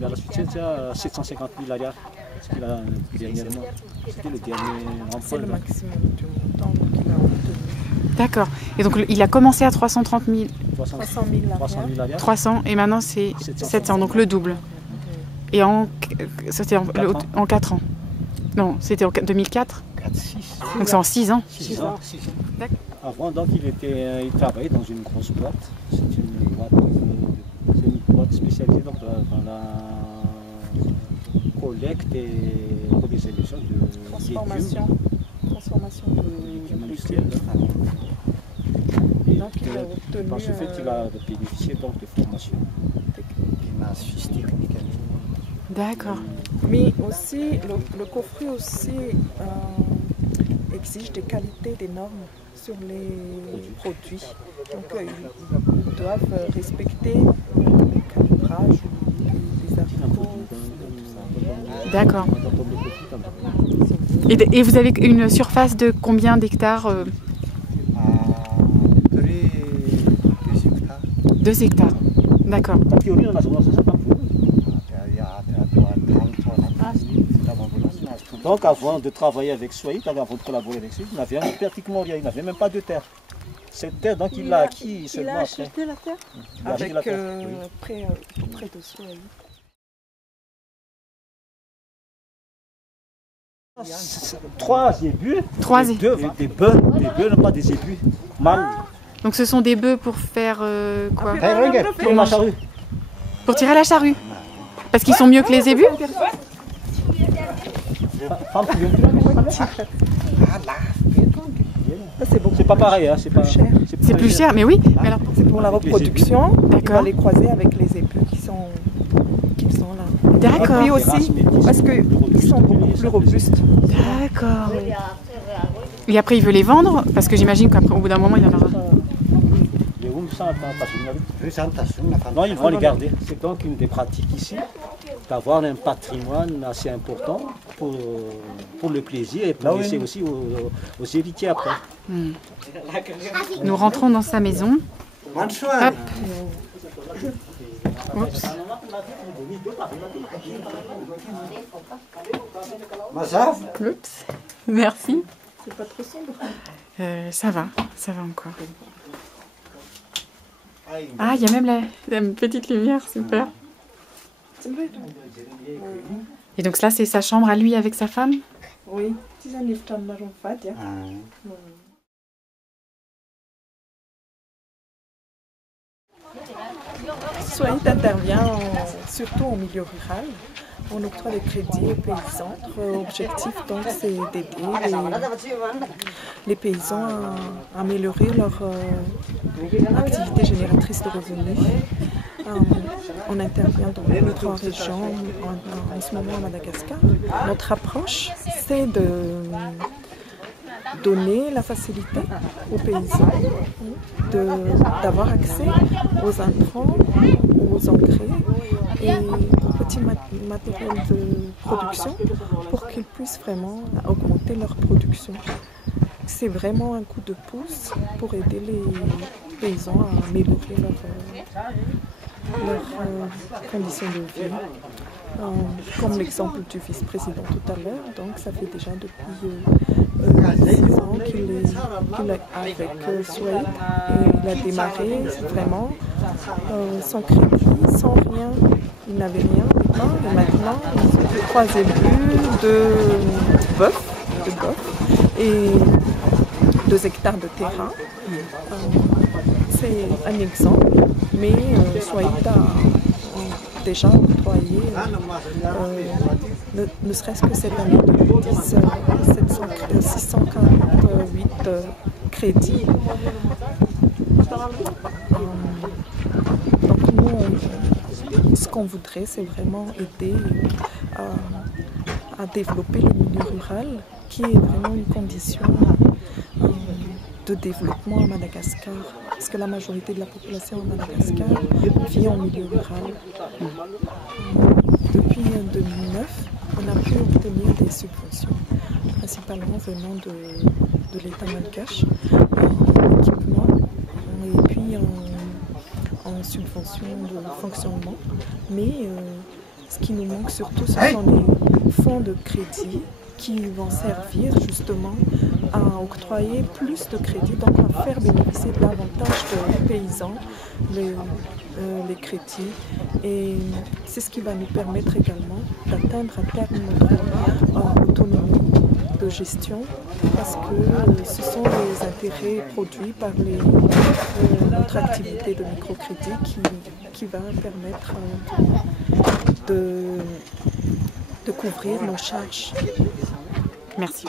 la suite, c'était à 750 000 arrières, ce qu'il a dernièrement. C'était le dernier emprunt. C'est le maximum du montant qu'il a obtenu. D'accord. Et donc il a commencé à 330 000, 300 000 arrières. 300 et maintenant c'est 700, donc le double. Et c'était en 4 ans. Non, c'était en 2004. 6. Donc c'est en 6 ans. 6 ans. Avant, donc, il travaillait dans une grosse boîte. C'est une boîte spécialisée donc, dans la collecte et commercialisation de transformation de légumes industriels. Et donc, par ce fait, il a bénéficié donc, de formations. Technique. D'accord. Mais aussi, le coffret aussi exige des qualités, des normes sur les produits. Donc ils doivent respecter le calibrage des haricots, tout ça. D'accord. Et vous avez une surface de combien d'hectares 2 hectares. D'accord. Donc avant de travailler avec Swahili, avant de collaborer avec lui, il n'avait pratiquement rien, il n'avait même pas de terre. Cette terre, donc il l'a acquis seulement après. Il a acheté la terre avec près de Swahili. Trois zébus, des bœufs, non pas des zébus, mâles. Donc ce sont des bœufs pour faire quoi? Pour la charrue. Pour tirer la charrue. Parce qu'ils sont mieux que les zébus? C'est pas pareil, hein, c'est pas cher. C'est plus cher, mais oui. Mais alors, c'est pour la reproduction. On va d'accord. les croiser avec les épeux qui sont là. D'accord. Et puis aussi parce qu'ils sont beaucoup plus robustes. D'accord. Et après, il veut les vendre parce que j'imagine qu'au bout d'un moment, il y en aura. Non, ils vont les garder. C'est donc une des pratiques ici, d'avoir un patrimoine assez important pour le plaisir et pour laisser aussi aux héritiers après. Nous rentrons dans sa maison. Hop. Oups. Oups. Merci. C'est pas trop sombre. Ça va encore. Ah, il y a même la petite lumière, super. Et donc là, c'est sa chambre à lui avec sa femme? Oui. Swahili intervient surtout au milieu rural. On octroie des crédits aux paysans. Notre objectif, donc, c'est d'aider les paysans à améliorer leur activité génératrice de revenus. On intervient dans 3 régions en ce moment à Madagascar. Notre approche, c'est de donner la facilité aux paysans d'avoir accès aux intrants, aux engrais et aux petits matériels de production pour qu'ils puissent vraiment augmenter leur production. C'est vraiment un coup de pouce pour aider les paysans à améliorer leurs conditions de vie. Comme l'exemple du vice-président tout à l'heure, donc ça fait déjà depuis 6 ans qu'il est avec Swahili et il a démarré vraiment sans crédit, sans rien. Il n'avait rien et maintenant il a 3 ébus de bœuf et 2 hectares de terrain. C'est un exemple, mais Swahili a déjà octroyé, ne serait-ce que cette année 2010, 648 crédits. Donc nous, ce qu'on voudrait, c'est vraiment aider à développer le milieu rural, qui est vraiment une condition de développement à Madagascar, parce que la majorité de la population à Madagascar vit en milieu rural. Depuis 2009, on a pu obtenir des subventions, principalement venant de l'État malgache, en équipement et puis en subvention de fonctionnement. Mais qui nous manque surtout, ce sont les fonds de crédit qui vont servir justement à octroyer plus de crédits, donc à faire bénéficier davantage de paysans les crédits. Et c'est ce qui va nous permettre également d'atteindre à terme notre autonomie de gestion, parce que ce sont les intérêts produits par notre activité de microcrédit qui va permettre de couvrir nos charges. Merci.